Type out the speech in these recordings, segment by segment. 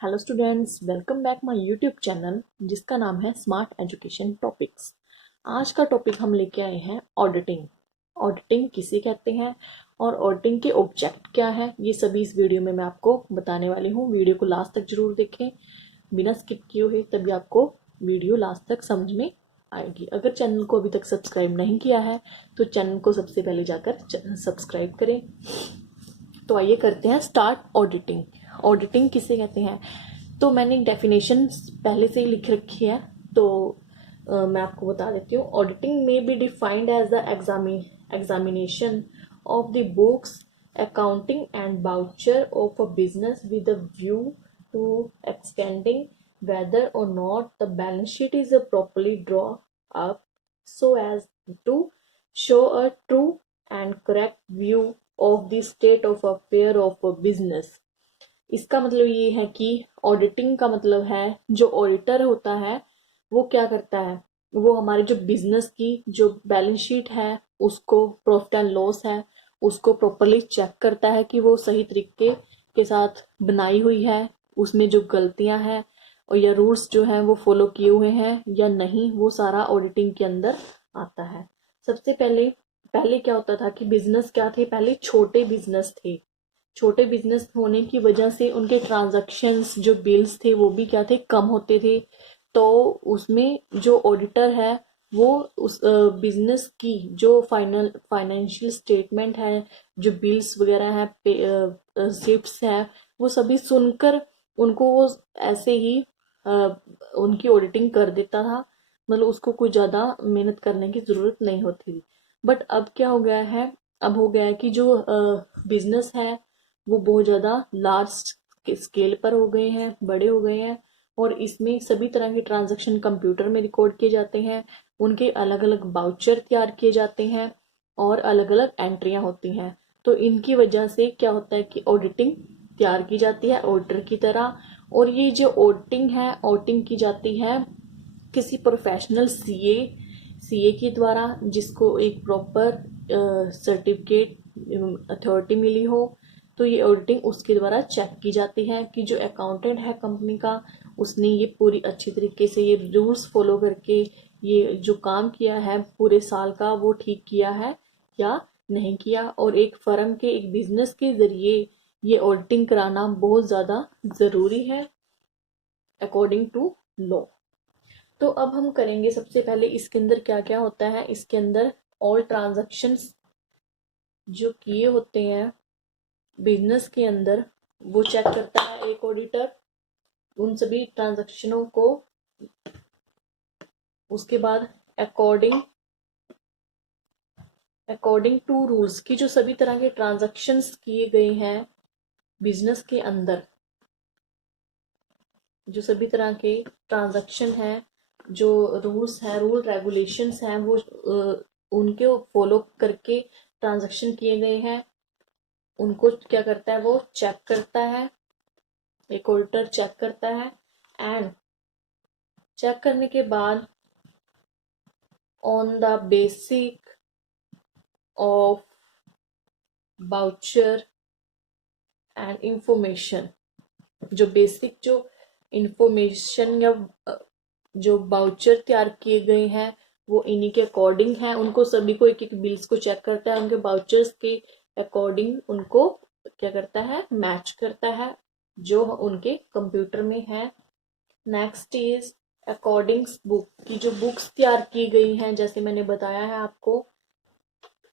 Hello students, welcome back my YouTube channel जिसका नाम है स्मार्ट एजुकेशन टॉपिक्स। आज का टॉपिक हम लेके आए हैं ऑडिटिंग। ऑडिटिंग किसे कहते हैं और ऑडिटिंग के ऑब्जेक्ट क्या है, ये सभी इस वीडियो में मैं आपको बताने वाली हूँ। वीडियो को लास्ट तक जरूर देखें, बिना स्किप किए हुए, तभी आपको वीडियो लास्ट तक समझ में आएगी। अगर चैनल को अभी तक सब्सक्राइब नहीं किया है तो चैनल को सबसे पहले जाकर सब्सक्राइब करें। तो आइए करते हैं स्टार्ट। ऑडिटिंग ऑडिटिंग किसे कहते हैं, तो मैंने एक डेफिनेशन पहले से ही लिख रखी है, तो मैं आपको बता देती हूँ। ऑडिटिंग में be defined as the examination of the books, accounting and voucher of a business with a view to extending whether or not the balance sheet is properly drawn up so as to show a true and correct view of the state of affair of a business। इसका मतलब ये है कि auditing का मतलब है, जो auditor होता है वो क्या करता है, वो हमारे जो बिजनेस की जो बैलेंस शीट है, उसको प्रॉफिट एंड लॉस है, उसको प्रॉपरली चेक करता है कि वो सही तरीके के साथ बनाई हुई है, उसमें जो गलतियां हैं और या रूल्स जो हैं वो फॉलो किए हुए हैं या नहीं, वो सारा ऑडिटिंग के अंदर आता है। सबसे पहले पहले क्या होता था कि बिजनेस क्या थे, पहले छोटे बिजनेस थे। छोटे बिजनेस होने की वजह से उनके ट्रांजैक्शंस जो बिल्स थे वो भी क्या थे, कम होते थे। तो उसमें जो ऑडिटर है वो उस बिजनेस की जो फाइनेंशियल स्टेटमेंट है, जो बिल्स वगैरह है, रिसिप्ट्स है, वो सभी सुनकर उनको वो ऐसे ही अ, उनकी ऑडिटिंग कर देता था। मतलब उसको कोई ज्यादा मेहनत करने की जरूरत नहीं होती थी। बट अब क्या हो गया है, अब हो गया है कि जो बिजनेस है वो बहुत ज़्यादा लार्ज स्केल पर हो गए हैं, बड़े हो गए हैं, और इसमें सभी तरह के ट्रांजैक्शन कंप्यूटर में रिकॉर्ड किए जाते हैं। उनके अलग अलग बाउचर तैयार किए जाते हैं और अलग अलग एंट्रियां होती हैं। तो इनकी वजह से क्या होता है कि ऑडिटिंग तैयार की जाती है ऑडिटर की तरह। और ये जो ऑडिटिंग है, ऑडिटिंग की जाती है किसी प्रोफेशनल सीए के द्वारा, जिसको एक प्रॉपर सर्टिफिकेट अथॉरिटी मिली हो। तो ये ऑडिटिंग उसके द्वारा चेक की जाती है कि जो अकाउंटेंट है कंपनी का, उसने ये पूरी अच्छी तरीके से ये रूल्स फॉलो करके ये जो काम किया है पूरे साल का, वो ठीक किया है या नहीं किया। और एक फर्म के, एक बिजनेस के जरिए ये ऑडिटिंग कराना बहुत ज़्यादा ज़रूरी है अकॉर्डिंग टू लॉ। तो अब हम करेंगे, सबसे पहले इसके अंदर क्या क्या होता है। इसके अंदर ऑल ट्रांजैक्शंस जो किए होते हैं बिजनेस के अंदर, वो चेक करता है एक ऑडिटर उन सभी ट्रांजैक्शनों को। उसके बाद अकॉर्डिंग अकॉर्डिंग टू रूल्स की जो सभी तरह के ट्रांजैक्शंस किए गए हैं बिजनेस के अंदर, जो सभी तरह के ट्रांजैक्शन हैं, जो रूल्स हैं, रूल रेगुलेशंस हैं, वो उनके फॉलो करके ट्रांजैक्शन किए गए हैं, उनको क्या करता है, वो चेक करता है। एक ऑडिटर चेक करता है, एंड चेक करने के बाद on the basic of voucher and information, जो बेसिक जो इंफॉर्मेशन या जो बाउचर तैयार किए गए हैं वो इन्हीं के अकॉर्डिंग है। उनको सभी को एक एक बिल्स को चेक करता है, उनके बाउचर्स के अकॉर्डिंग उनको क्या करता है, मैच करता है जो उनके कंप्यूटर में है। नेक्स्ट इज अकॉर्डिंग्स बुक की जो बुक्स तैयार की गई हैं, जैसे मैंने बताया है आपको,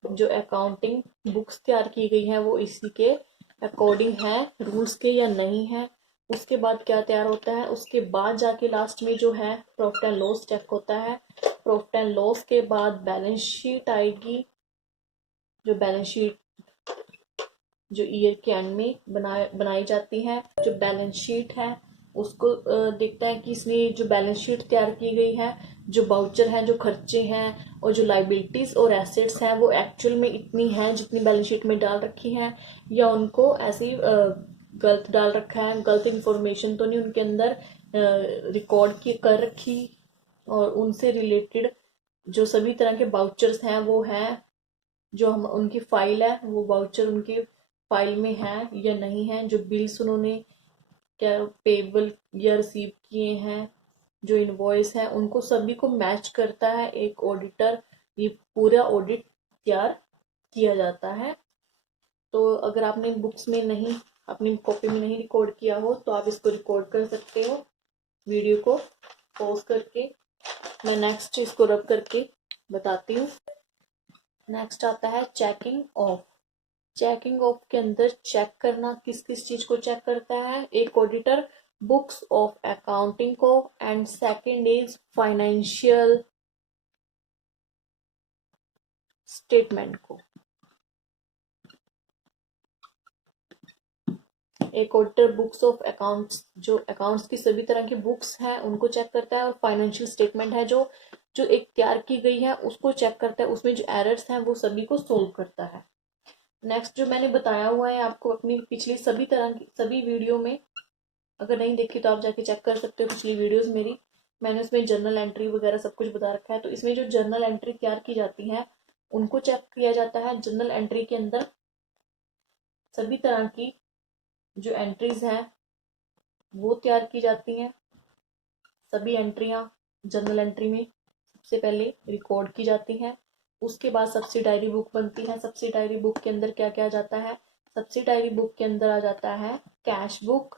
जो अकाउंटिंग बुक्स तैयार की गई हैं वो इसी के अकॉर्डिंग है, रूल्स के या नहीं है। उसके बाद क्या तैयार होता है, उसके बाद जाके लास्ट में जो है प्रॉफिट एंड लॉस चेक होता है। प्रॉफिट एंड लॉस के बाद बैलेंस शीट आएगी, जो बैलेंस शीट जो ईयर के एंड में बनाई जाती है। जो बैलेंस शीट है उसको देखता है कि इसने जो बैलेंस शीट तैयार की गई है, जो बाउचर है, जो खर्चे हैं और जो लाइबिलिटीज और एसेट्स हैं वो एक्चुअल में इतनी हैं जितनी बैलेंस शीट में डाल रखी हैं, या उनको ऐसे गलत डाल रखा है, गलत इंफॉर्मेशन तो नहीं उनके अंदर रिकॉर्ड की कर रखी। और उनसे रिलेटेड जो सभी तरह के बाउचर्स हैं वो हैं, जो हम उनकी फाइल है वो वाउचर उनकी फाइल में है या नहीं है, जो बिल्स उन्होंने क्या पेबल या रिसीव किए हैं, जो इनवॉइस है उनको सभी को मैच करता है एक ऑडिटर। ये पूरा ऑडिट तैयार किया जाता है। तो अगर आपने बुक्स में नहीं, अपनी कॉपी में नहीं रिकॉर्ड किया हो तो आप इसको रिकॉर्ड कर सकते हो वीडियो को पॉज करके। मैं नेक्स्ट इसको रब करके बताती हूँ। नेक्स्ट आता है चेकिंग ऑफ। चेकिंग ऑफ के अंदर चेक करना, किस किस चीज को चेक करता है एक ऑडिटर? बुक्स ऑफ अकाउंटिंग को, and second is financial statement को। एक ऑडिटर बुक्स ऑफ अकाउंट्स, जो अकाउंट्स की सभी तरह की बुक्स हैं उनको चेक करता है, और फाइनेंशियल स्टेटमेंट है जो जो एक तैयार की गई है उसको चेक करता है, उसमें जो एरर्स हैं वो सभी को सोल्व करता है। नेक्स्ट जो मैंने बताया हुआ है आपको अपनी पिछली सभी तरह की सभी वीडियो में, अगर नहीं देखी तो आप जाके चेक कर सकते हो पिछली वीडियोस मेरी। मैंने उसमें जर्नल एंट्री वगैरह सब कुछ बता रखा है। तो इसमें जो जर्नल एंट्री तैयार की जाती है उनको चेक किया जाता है। जर्नल एंट्री के अंदर सभी तरह की जो एंट्रीज हैं वो तैयार की जाती हैं। सभी एंट्रियां जर्नल एंट्री में सबसे पहले रिकॉर्ड की जाती हैं। उसके बाद सब्सिडायरी बुक बनती है। सब्सिडायरी बुक के अंदर क्या क्या आ जाता है? सब्सिडायरी बुक के अंदर आ जाता है कैश बुक।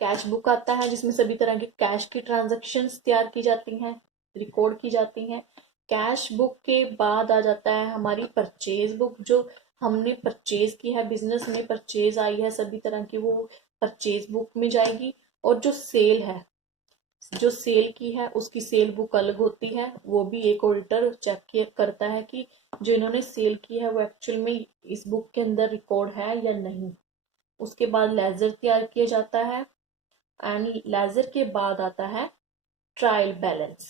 कैश बुक आता है जिसमें सभी तरह के कैश की ट्रांजैक्शंस तैयार की जाती हैं, रिकॉर्ड की जाती हैं। कैश बुक के बाद आ जाता है हमारी परचेज बुक, जो हमने परचेज की है, बिजनेस में परचेज आई है सभी तरह की, वो परचेज बुक में जाएगी। और जो सेल है, जो सेल की है उसकी सेल बुक अलग होती है, वो भी एक ऑडिटर चेक करता है कि जो इन्होंने सेल की है वो एक्चुअल में इस बुक के अंदर रिकॉर्ड है या नहीं। उसके बाद लेजर तैयार किया जाता है, एंड लेजर के बाद आता है ट्रायल बैलेंस।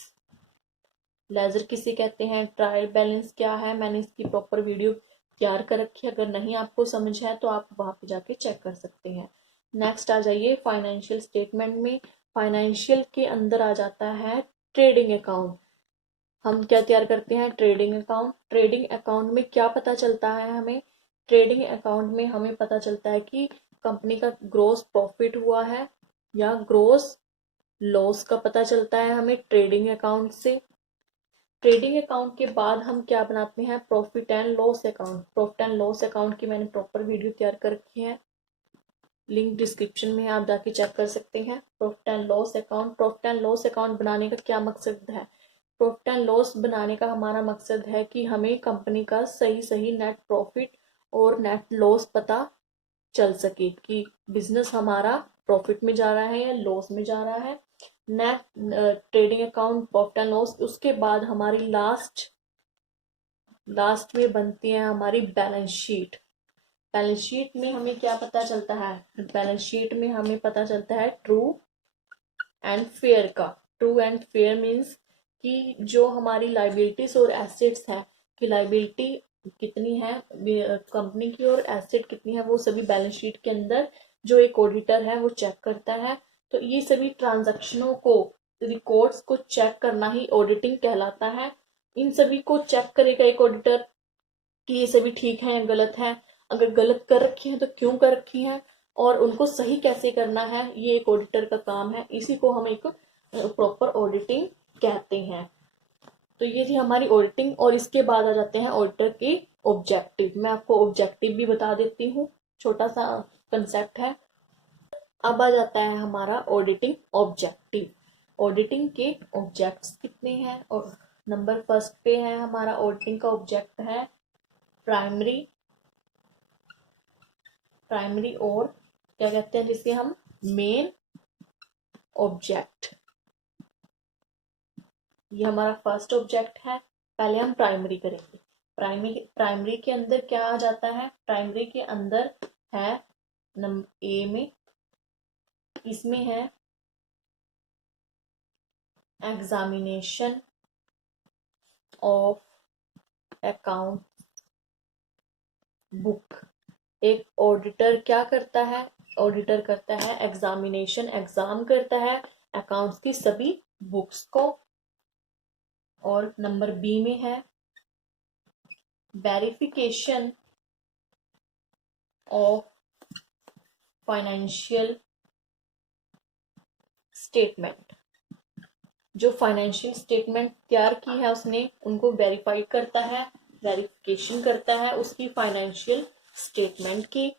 लेजर किसे कहते हैं, ट्रायल बैलेंस क्या है, मैंने इसकी प्रॉपर वीडियो तैयार कर रखी है। अगर नहीं आपको समझ है तो आप वहां पे जाके चेक कर सकते हैं। नेक्स्ट आ जाइए फाइनेंशियल स्टेटमेंट में। फाइनेंशियल के अंदर आ जाता है ट्रेडिंग अकाउंट। हम क्या तैयार करते हैं? Trading account. ट्रेडिंग अकाउंट में क्या पता चलता है हमें? ट्रेडिंग अकाउंट में हमें पता चलता है कि कंपनी का ग्रोस प्रॉफिट हुआ है या ग्रोस लॉस का पता चलता है हमें ट्रेडिंग अकाउंट से। ट्रेडिंग अकाउंट के बाद हम क्या बनाते हैं? Profit and loss account. Profit and loss account की मैंने प्रॉपर वीडियो तैयार कर रखी है, लिंक डिस्क्रिप्शन में है, आप जाके चेक कर सकते हैं। Profit and loss account. Profit and loss account बनाने का क्या मकसद है? प्रॉफिट एंड लॉस बनाने का हमारा मकसद है कि हमें कंपनी का सही सही नेट प्रॉफिट और नेट लॉस पता चल सके कि बिजनेस हमारा प्रॉफिट में जा रहा है या लॉस में जा रहा है। Net trading account, profit and loss. उसके बाद हमारी लास्ट लास्ट में बनती है हमारी बैलेंस शीट। बैलेंस शीट में हमें क्या पता चलता है? बैलेंस शीट में हमें पता चलता है ट्रू एंड फेयर का। ट्रू एंड फेयर मीन्स कि जो हमारी लाइबिलिटीज और एसेट्स है, कि लाइबिलिटी कितनी है कंपनी की और एसेट कितनी है, वो सभी बैलेंस शीट के अंदर जो एक ऑडिटर है वो चेक करता है। तो ये सभी ट्रांजैक्शनों को, रिकॉर्ड्स को चेक करना ही ऑडिटिंग कहलाता है। इन सभी को चेक करेगा एक ऑडिटर कि ये सभी ठीक है या गलत है, अगर गलत कर रखी है तो क्यों कर रखी है, और उनको सही कैसे करना है, ये एक ऑडिटर का काम है। इसी को हम एक प्रॉपर ऑडिटिंग कहते हैं। तो ये थी हमारी ऑडिटिंग, और इसके बाद आ जाते हैं ऑडिटर के ऑब्जेक्टिव। मैं आपको ऑब्जेक्टिव भी बता देती हूँ, छोटा सा कंसेप्ट है। अब आ जाता है हमारा ऑडिटिंग ऑब्जेक्टिव। ऑडिटिंग के ऑब्जेक्ट्स कितने हैं? और नंबर फर्स्ट पे है हमारा ऑडिटिंग का ऑब्जेक्ट है प्राइमरी। प्राइमरी और क्या कहते हैं जिसे हम मेन ऑब्जेक्ट। ये हमारा फर्स्ट ऑब्जेक्ट है। पहले हम प्राइमरी करेंगे। प्राइमरी प्राइमरी के अंदर क्या आ जाता है? प्राइमरी के अंदर है नंबर ए में, इसमें है एग्जामिनेशन ऑफ अकाउंट बुक। एक ऑडिटर क्या करता है? ऑडिटर करता है एग्जामिनेशन, एग्जाम करता है अकाउंट्स की सभी बुक्स को। और नंबर बी में है वेरिफिकेशन ऑफ फाइनेंशियल स्टेटमेंट, जो फाइनेंशियल स्टेटमेंट तैयार की है उसने, उनको वेरीफाई करता है, वेरिफिकेशन करता है उसकी फाइनेंशियल स्टेटमेंट की।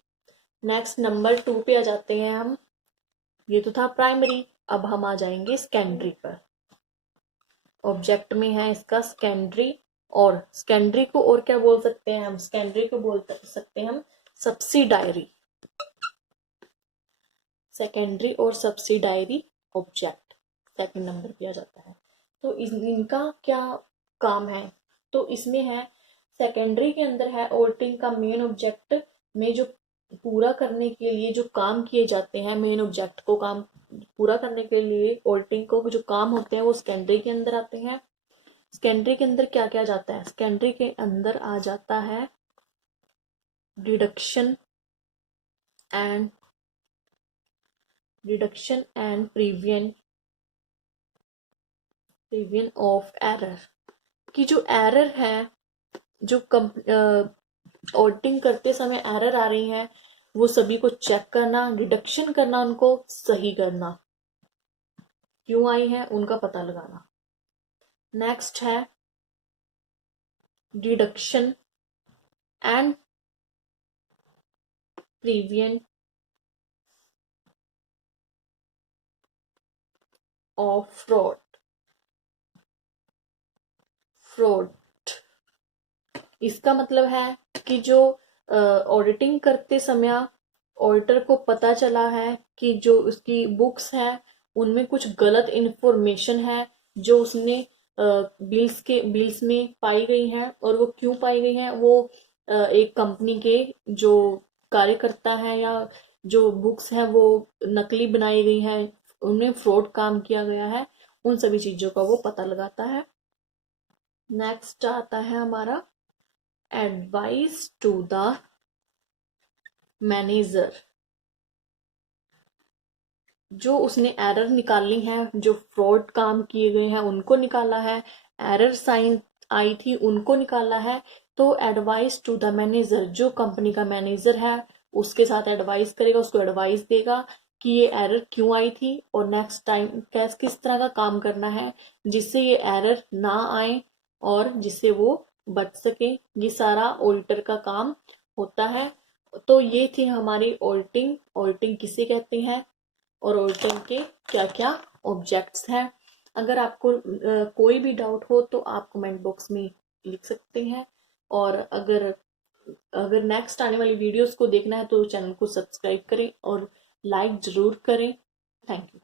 नेक्स्ट नंबर 2 पे आ जाते हैं हम। ये तो था प्राइमरी, अब हम आ जाएंगे सेकेंडरी पर। ऑब्जेक्ट में है इसका सेकेंडरी, और सेकेंडरी को और क्या बोल सकते हैं हम, सेकेंडरी को बोल सकते हैं हम सब्सिडायरी। सेकेंडरी और सब्सिडायरी ऑब्जेक्ट सेकंड नंबर पे आ जाता है। तो इनका क्या काम है, तो इसमें है सेकेंडरी के अंदर है ऑडिटिंग का मेन ऑब्जेक्ट में जो पूरा करने के लिए जो काम किए जाते हैं, मेन ऑब्जेक्ट को काम पूरा करने के लिए ऑडिटिंग को जो काम होते हैं वो सेकेंडरी के अंदर आते हैं। सेकेंडरी के अंदर क्या क्या जाता है, सेकेंडरी के अंदर आ जाता है deduction and prevention of error, कि जो एरर है, जो ऑडिटिंग करते समय एरर आ रही है वो सभी को चेक करना, डिडक्शन करना, उनको सही करना, क्यों आई है उनका पता लगाना। नेक्स्ट है deduction and prevention of fraud. इसका मतलब है कि जो ऑडिटिंग करते समय ऑडिटर को पता चला है कि जो उसकी बुक्स है उनमें कुछ गलत इंफॉर्मेशन है जो उसने बिल्स में पाई गई है, और वो क्यों पाई गई है, वो एक कंपनी के जो कार्यकर्ता है या जो बुक्स है वो नकली बनाई गई है, उनमें फ्रॉड काम किया गया है, उन सभी चीजों का वो पता लगाता है। नेक्स्ट आता है हमारा एडवाइस टू द मैनेजर, जो उसने एरर निकाली है, जो फ्रॉड काम किए गए हैं उनको निकाला है, एरर साइन आई थी उनको निकाला है। तो एडवाइस टू द मैनेजर, जो कंपनी का मैनेजर है उसके साथ एडवाइस करेगा, उसको एडवाइस देगा कि ये एरर क्यों आई थी और नेक्स्ट टाइम किस तरह का काम करना है जिससे ये एरर ना आए और जिससे वो बच सके। ये सारा ऑडिटर का काम होता है। तो ये थी हमारी ऑडिटिंग, ऑडिटिंग किसे कहते हैं और ऑडिटिंग के क्या क्या ऑब्जेक्ट्स हैं। अगर आपको कोई भी डाउट हो तो आप कमेंट बॉक्स में लिख सकते हैं, और अगर अगर नेक्स्ट आने वाली वीडियोस को देखना है तो चैनल को सब्सक्राइब करें और लाइक जरूर करें। Thank you.